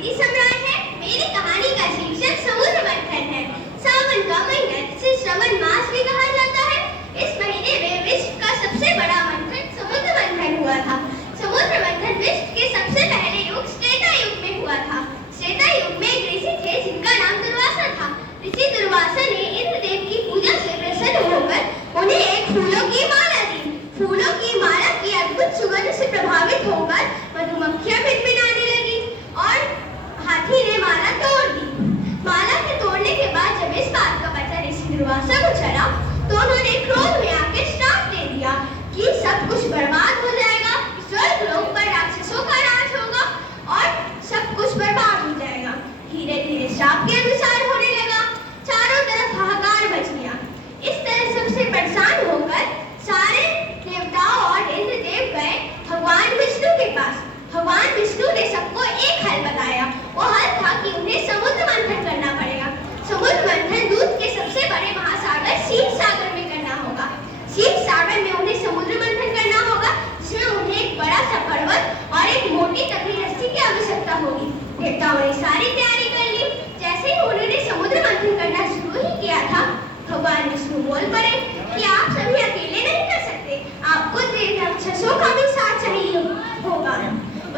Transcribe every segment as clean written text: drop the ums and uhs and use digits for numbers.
प्रीति सम्राट है। मेरी कहानी का शीर्षक समुद्र मंथन है। सावन का महीना जिसे श्रावण मास भी कहा जाता है। इस महीने में विश्व का सबसे बड़ा मंथन समुद्र मंथन हुआ था। समुद्र मंथन विश्व के सबसे पहले युग त्रेता युग में हुआ था। त्रेता युग में एक ऋषि थे जिनका नाम दुर्वासा था। ऋषि दुर्वासा ने इंद्रदेव की पूजा से प्रसन्न होकर उन्हें एक फूलों की माला दी। फूलों की माला की अद्भुत सुगंध से प्रभावित होकर मधुमक्खियां भिनभिनाने लगी और हाथी ने माला तोड़ दी। माला के तोड़ने के बाद जब इस बात का पता ऋषि दुर्वासा को चला तो उन्होंने क्रोध में आकर श्राप दे दिया कि सब कुछ बर्बाद हो जाएगा, स्वर्ग लोक पर राक्षसों का राज होगा और सब कुछ बर्बाद हो जाएगा। धीरे धीरे श्राप के अनुसार होने लगा। चारों तरफ हाहाकार मच गया। इस तरह सबसे परेशान होकर सारे देवताओं और इंद्रदेव गए भगवान विष्णु के पास। भगवान विष्णु ने सबको एक हल बताया। वो हल था कि उन्हें समुद्र मंथन करना पड़ेगा। समुद्र मंथन दूध के सबसे बड़े महासागर क्षीर सागर में करना होगा। क्षीर सागर में उन्हें समुद्र मंथन करना होगा, जिसमें उन्हें एक बड़ा सा पर्वत और एक मोटी तगड़ी रस्सी की आवश्यकता होगी। देवताओं ने सारी तैयारी कर ली। जैसे ही उन्होंने समुद्र मंथन करना शुरू ही किया था, भगवान विष्णु बोल पड़े कि आप सभी अकेले नहीं कर सकते, आपको राक्षसों का भी साथ चाहिए होगा।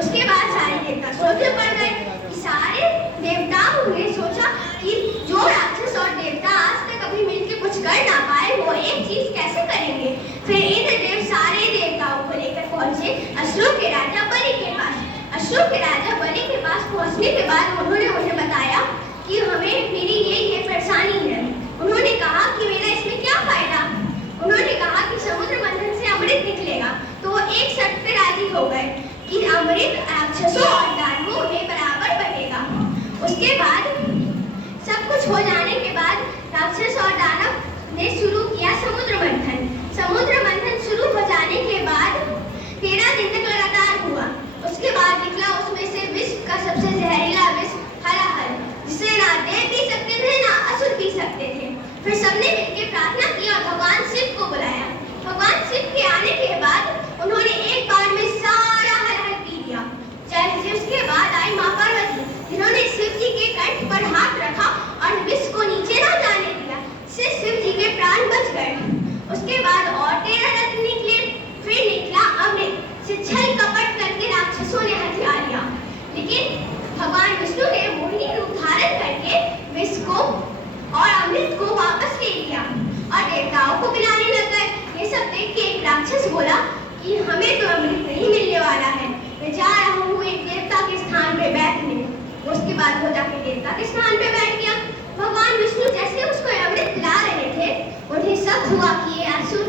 उसके बाद सारे देवता सोच पड़ गए कि सारे देवताओं ने सोचा कि जो राक्षस और देवता आज तक कभी मिलकर कुछ कर ना पाए वो एक चीज कैसे करेंगे। फिर इंद्रदेव सारे देवताओं को लेकर पहुंचे असुरों के राजा बलि के पास। असुरों के राजा बलि के पास पहुंचने के बाद उन्होंने उन्हें बताया कि हमें मेरी ये परेशानी है। उन्होंने कहा कि मेरा इसमें क्या फायदा। उन्होंने कहा कि समुद्र मंथन से अमृत निकलेगा। तो वो एक शर्त पे राजी हो गए कि अमृत राक्षसों और दानवों में बराबर बनेगा। उसके बाद सब कुछ हो जाने के बाद राक्षस और दानव ने शुरू किया समुद्र मंथन। समुद्र मंथन शुरू हो जाने के बाद 13 दिन तक लगातार हुआ। उसके बाद निकला उसमें से विश्व का सबसे जहरीला विष हलाहल, जिसे ना देव पी सकते थे ना असुर पी सकते थे। फिर सबने मिलकर प्रार्थना की और भगवान शिव को बुलाया। भगवान शिव के आने के बाद उन्होंने एक बार में सारा हलाहल पी लिया। उसके बाद आई मां पार्वती, जिन्होंने शिव जी के कंठ पर हाथ रखा और विष को नीचे ना जाने दिया। इससे शिव जी के प्राण बच गए। उसके बाद और 13 रत्न निकले। फिर निकला अमृत, से छल कपट करके राक्षसों ने हथिया लिया। लेकिन भगवान विष्णु ने मोहिनी रूप धारण करके विष को और अमृत को वापस ले लिया और देवताओं को बुलाने लग गए। ये सब देख के एक राक्षस बोला कि हमें तो अमृत नहीं मिलने वाला है, मैं जा रहा हूँ एक देवता के स्थान पे बैठने। उसके बाद वो जाके देवता के स्थान पे बैठ गया। भगवान विष्णु जैसे उसको अमृत ला रहे थे, उन्हें शक हुआ कि ये असुर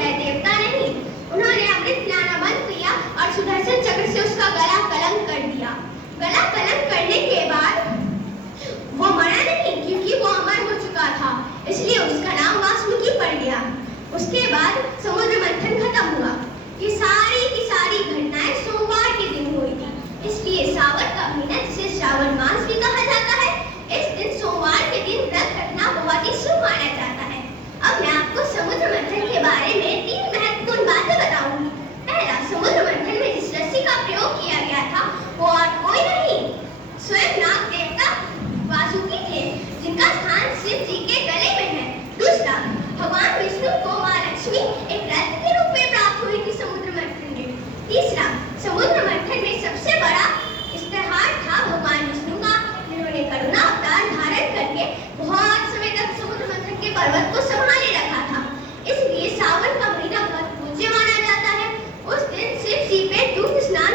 है, देवता नहीं। उन्होंने अमृत पिलाना बंद किया और सुदर्शन चक्र से उसका गला कलंक कर दिया। गला कलंक करने के बाद वो मरा नहीं, क्योंकि वो अमर हो चुका था, इसलिए उसका नाम वासुकी पड़ गया। उसके बाद समुद्र मंथन खत्म हुआ। ये सारी की सारी घटनाएं सोमवार के दिन हुई थी, इसलिए सावन का महीना जिसे श्रावण मास भी कहा जाता है, इस दिन सोमवार के दिन व्रत रखना बहुत ही शुभ माना जाता है। अब मैं आपको समुद्र मंथन के बारे में 3 महत्वपूर्ण बातें बताऊंगी। पहला, समुद्र मंथन में जिस रस्सी का प्रयोग किया गया था वो और कोई नहीं, स्वयं नाग देवता वासुकी थे, जिनका स्थान शिव जी के गले में है। दूसरा, भगवान विष्णु को मां लक्ष्मी एक रत्न के रूप में प्राप्त हुई थी समुद्र मंथन में। तीसरा, समुद्र मंथन में सबसे बड़ा इश्तेहार था भगवान विष्णु का, जिन्होंने करुणा अवतार धारण करके बहुत समय तक समुद्र मंथन के पर्वत को संभाले रखा था। इसलिए सावन का महीना बहुत पूज्य माना जाता है। उस दिन शिव जी पे दूध स्नान